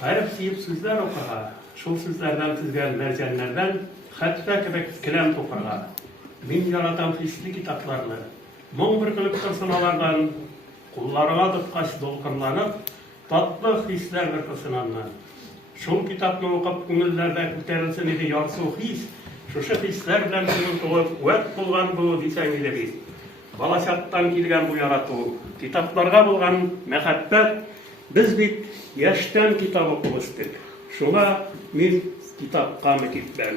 Harf siyip sözler okuğa, şol sözlerden tüzgen mercenlerden hatta kebek kelem tokağa. Min yaratan hisli kitaplarını, mon bir kılıp personalardan kullarına tutkaç dolkınlanıp, tatlı hisler bir kısınanlar. Şol kitapını okup kümüllerde küterilsin idi yarsı his, şuşu hisler bilen kümül öt bulgan bu disen ile biz. Balaşattan kilgen bu yaratı, kitaplarga bulgan mehabbet, biz bit yaştan kitap okumuştuk. Şuna min kitapqa mekitben.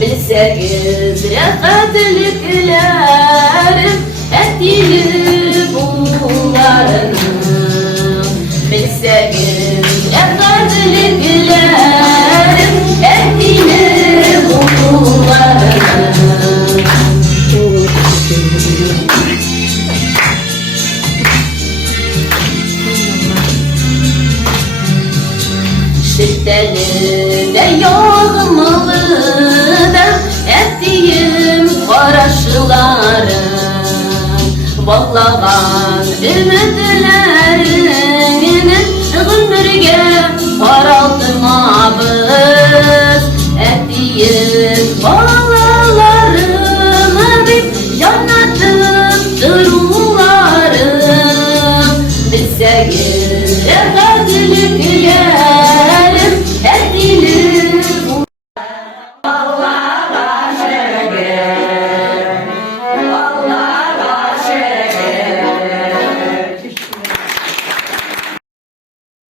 Bilseniz rehatliklerim etili bunların. Bilseniz rehatliklerim etili bunların. Şiddetli ve yormalı ettiğim karşılarım, bağlanan ümitlerinin ömürge paraltıma.